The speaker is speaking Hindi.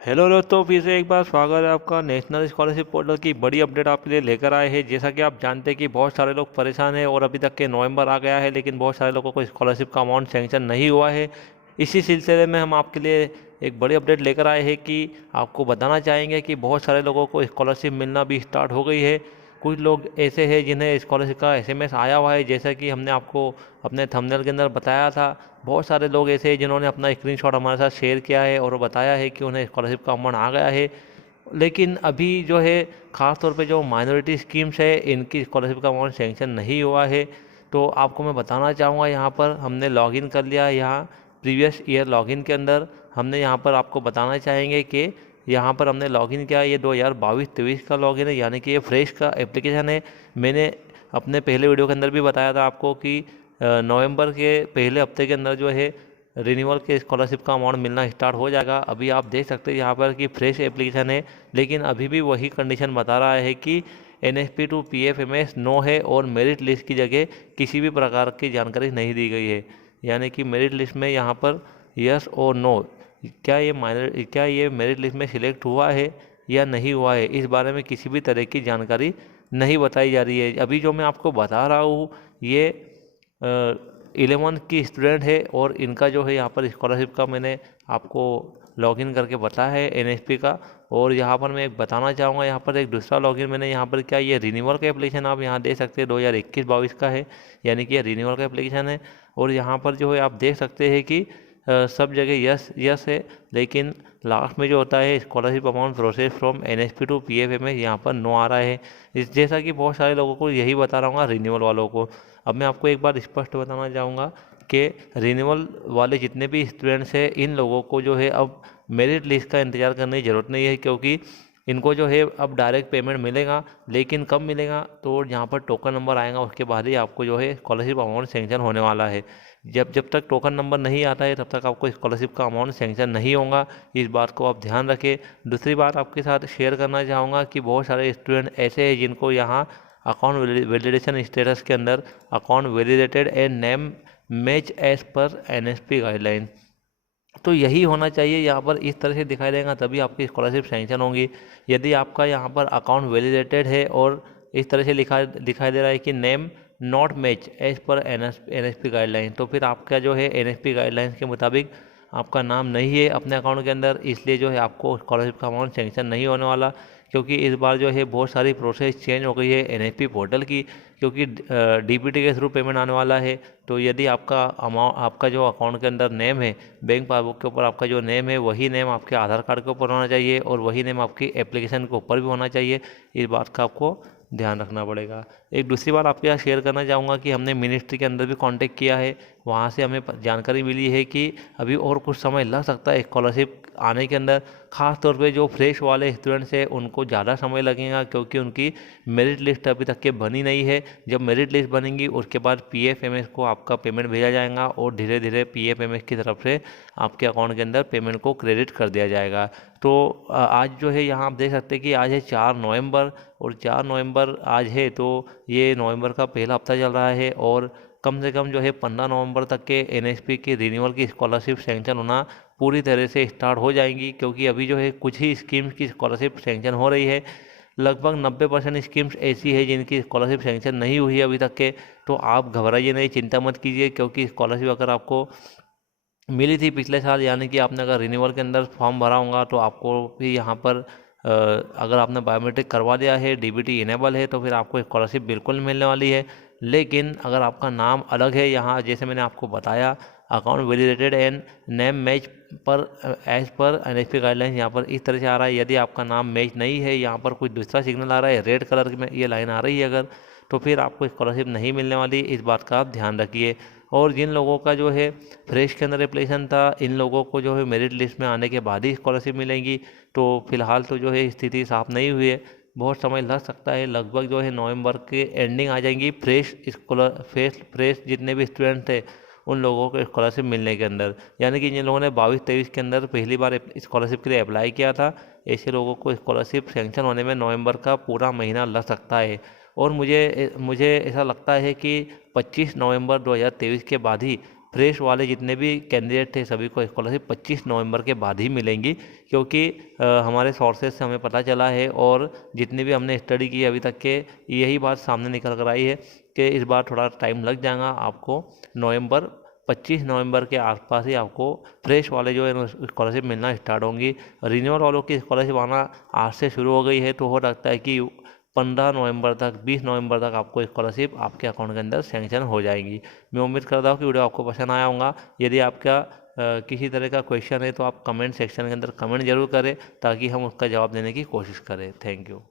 हेलो दोस्तों, फिर से एक बार स्वागत है आपका नेशनल स्कॉलरशिप पोर्टल की बड़ी अपडेट आपके लिए लेकर आए हैं। जैसा कि आप जानते हैं कि बहुत सारे लोग परेशान हैं और अभी तक के नवंबर आ गया है, लेकिन बहुत सारे लोगों को स्कॉलरशिप का अमाउंट सेंक्शन नहीं हुआ है। इसी सिलसिले में हम आपके लिए एक बड़ी अपडेट लेकर आए हैं कि आपको बताना चाहेंगे कि बहुत सारे लोगों को स्कॉलरशिप मिलना भी स्टार्ट हो गई है। कुछ लोग ऐसे हैं जिन्हें स्कॉलरशिप का एसएमएस आया हुआ है, जैसा कि हमने आपको अपने थंबनेल के अंदर बताया था। बहुत सारे लोग ऐसे हैं जिन्होंने अपना स्क्रीनशॉट हमारे साथ शेयर किया है और बताया है कि उन्हें स्कॉलरशिप का अमाउंट आ गया है। लेकिन अभी जो है ख़ास तौर पे जो माइनॉरिटी स्कीम्स है, इनकी स्कॉलरशिप का अमाउंट सेंक्शन नहीं हुआ है। तो आपको मैं बताना चाहूँगा, यहाँ पर हमने लॉगिन कर लिया है। यहाँ प्रीवियस ईयर लॉगिन के अंदर हमने यहाँ पर आपको बताना चाहेंगे कि यहाँ पर हमने लॉगिन किया। ये 2022-23 का लॉगिन है, यानी कि ये फ्रेश का एप्लीकेशन है। मैंने अपने पहले वीडियो के अंदर भी बताया था आपको कि नवंबर के पहले हफ्ते के अंदर जो है रिन्यूअल के स्कॉलरशिप का अमाउंट मिलना स्टार्ट हो जाएगा। अभी आप देख सकते हैं यहाँ पर कि फ्रेश एप्लीकेशन है, लेकिन अभी भी वही कंडीशन बता रहा है कि एनएसपी टू पीएफएमएस नो है और मेरिट लिस्ट की जगह किसी भी प्रकार की जानकारी नहीं दी गई है। यानी कि मेरिट लिस्ट में यहाँ पर यस और नो, क्या ये मेरिट लिस्ट में सिलेक्ट हुआ है या नहीं हुआ है, इस बारे में किसी भी तरह की जानकारी नहीं बताई जा रही है। अभी जो मैं आपको बता रहा हूँ ये 11 की स्टूडेंट है और इनका जो है यहाँ पर स्कॉलरशिप का मैंने आपको लॉगिन करके बताया है एनएसपी का। और यहाँ पर मैं एक बताना चाहूँगा, यहाँ पर एक दूसरा लॉगिन मैंने यहाँ पर क्या, ये रिन्यूअल का एप्लीकेशन आप यहाँ देख सकते हैं 2021-22 का है, यानी कि ये रिन्यूअल का एप्लीकेशन है। और यहाँ पर जो है आप देख सकते हैं कि सब जगह यस यस है, लेकिन लास्ट में जो होता है scholarship amount process from NSP to PFMS, यहाँ पर नो आ रहा है। इस जैसा कि बहुत सारे लोगों को यही बता रहा हूँ रिन्यूअल वालों को। अब मैं आपको एक बार स्पष्ट बताना चाहूँगा कि रिन्यूअल वाले जितने भी स्टूडेंट्स हैं, इन लोगों को जो है अब मेरिट लिस्ट का इंतज़ार करने की ज़रूरत नहीं है, क्योंकि इनको जो है अब डायरेक्ट पेमेंट मिलेगा। लेकिन कब मिलेगा, तो जहाँ पर टोकन नंबर आएगा उसके बाद ही आपको जो है स्कॉलरशिप अमाउंट सेंक्शन होने वाला है। जब जब तक टोकन नंबर नहीं आता है तब तक आपको स्कॉलरशिप का अमाउंट सेंक्शन नहीं होगा। इस बात को आप ध्यान रखें। दूसरी बात आपके साथ शेयर करना चाहूँगा कि बहुत सारे स्टूडेंट ऐसे हैं जिनको यहाँ अकाउंट वैलिडेशन स्टेटस के अंदर account validated and name match as per NSP guideline, तो यही होना चाहिए। यहाँ पर इस तरह से दिखाई देगा तभी आपकी स्कॉलरशिप सैंक्शन होंगी। यदि आपका यहाँ पर अकाउंट वैलिडेटेड है और इस तरह से लिखा दिखाई दे रहा है कि name not match as per NSP guideline, तो फिर आपका जो है एनएसपी गाइडलाइंस के मुताबिक आपका नाम नहीं है अपने अकाउंट के अंदर, इसलिए जो है आपको स्कॉलरशिप का अमाउंट सेंक्शन नहीं होने वाला। क्योंकि इस बार जो है बहुत सारी प्रोसेस चेंज हो गई है एनएसपी पोर्टल की, क्योंकि डीबीटी के थ्रू पेमेंट आने वाला है। तो यदि आपका अमाउंट, आपका जो अकाउंट के अंदर नेम है, बैंक पासबुक के ऊपर आपका जो नेम है वही नेम आपके आधार कार्ड के ऊपर होना चाहिए और वही नेम आपकी एप्लीकेशन के ऊपर भी होना चाहिए। इस बात का आपको ध्यान रखना पड़ेगा। एक दूसरी बात आपके साथ शेयर करना चाहूँगा कि हमने मिनिस्ट्री के अंदर भी कांटेक्ट किया है। वहाँ से हमें जानकारी मिली है कि अभी और कुछ समय लग सकता है स्कॉलरशिप आने के अंदर। ख़ास तौर पे जो फ्रेश वाले स्टूडेंट्स हैं उनको ज़्यादा समय लगेगा, क्योंकि उनकी मेरिट लिस्ट अभी तक के बनी नहीं है। जब मेरिट लिस्ट बनेगी उसके बाद पीएफएमएस को आपका पेमेंट भेजा जाएगा और धीरे धीरे पीएफएमएस की तरफ से आपके अकाउंट के अंदर पेमेंट को क्रेडिट कर दिया जाएगा। तो आज जो है यहाँ आप देख सकते हैं कि आज है 4 नवंबर, और 4 नवंबर आज है, तो ये नवंबर का पहला हफ्ता चल रहा है और कम से कम जो है 15 नवंबर तक के एनएसपी की रिन्यूअल की स्कॉलरशिप सेंक्शन होना पूरी तरह से स्टार्ट हो जाएंगी। क्योंकि अभी जो है कुछ ही स्कीम्स की स्कॉलरशिप सेंक्शन हो रही है। लगभग 90% स्कीम्स ऐसी है जिनकी स्कॉलरशिप सेंक्शन नहीं हुई है अभी तक के। तो आप घबराइए नहीं, चिंता मत कीजिए, क्योंकि स्कॉलरशिप अगर आपको मिली थी पिछले साल, यानी कि आपने अगर रिन्यूअल के अंदर फॉर्म भरा होगा तो आपको भी यहाँ पर अगर आपने बायोमेट्रिक करवा दिया है, डीबीटी इनेबल है, तो फिर आपको स्कॉलरशिप बिल्कुल मिलने वाली है। लेकिन अगर आपका नाम अलग है, यहाँ जैसे मैंने आपको बताया account validated and name match पर एज पर एनएसपी गाइडलाइंस, यहाँ पर इस तरह से आ रहा है। यदि आपका नाम मैच नहीं है, यहाँ पर कुछ दूसरा सिग्नल आ रहा है, रेड कलर में ये लाइन आ रही है अगर, तो फिर आपको स्कॉलरशिप नहीं मिलने वाली। इस बात का आप ध्यान रखिए। और जिन लोगों का जो है फ्रेश के अंदर एप्लीकेशन था, इन लोगों को जो है मेरिट लिस्ट में आने के बाद ही स्कॉलरशिप मिलेगी। तो फिलहाल तो जो है स्थिति साफ नहीं हुई है, बहुत समय लग सकता है। लगभग जो है नवंबर के एंडिंग आ जाएंगी फ्रेश स्कॉलर फ्रेश जितने भी स्टूडेंट थे उन लोगों को स्कॉलरशिप मिलने के अंदर। यानी कि जिन लोगों ने 22-23 के अंदर पहली बार स्कॉलरशिप के लिए अप्लाई किया था, ऐसे लोगों को स्कॉलरशिप सेंक्शन होने में नवंबर का पूरा महीना लग सकता है। और मुझे मुझे ऐसा लगता है कि 25 नवंबर 2023 के बाद ही फ्रेश वाले जितने भी कैंडिडेट थे सभी को स्कॉलरशिप 25 नवंबर के बाद ही मिलेंगी, क्योंकि हमारे सोर्सेज से हमें पता चला है और जितनी भी हमने स्टडी की अभी तक के यही बात सामने निकल कर आई है कि इस बार थोड़ा टाइम लग जाएगा आपको। 25 नवंबर के आसपास ही आपको फ्रेश वाले जो है स्कॉलरशिप मिलना स्टार्ट होंगी। रिन्यूअल वालों की स्कॉलरशिप आना आज से शुरू हो गई है, तो हो सकता है कि 15 नवंबर तक 20 नवंबर तक आपको स्कॉलरशिप आपके अकाउंट के अंदर सेंक्शन हो जाएगी। मैं उम्मीद करता हूँ कि वीडियो आपको पसंद आया होगा। यदि आपका किसी तरह का क्वेश्चन है तो आप कमेंट सेक्शन के अंदर कमेंट जरूर करें, ताकि हम उसका जवाब देने की कोशिश करें। Thank you.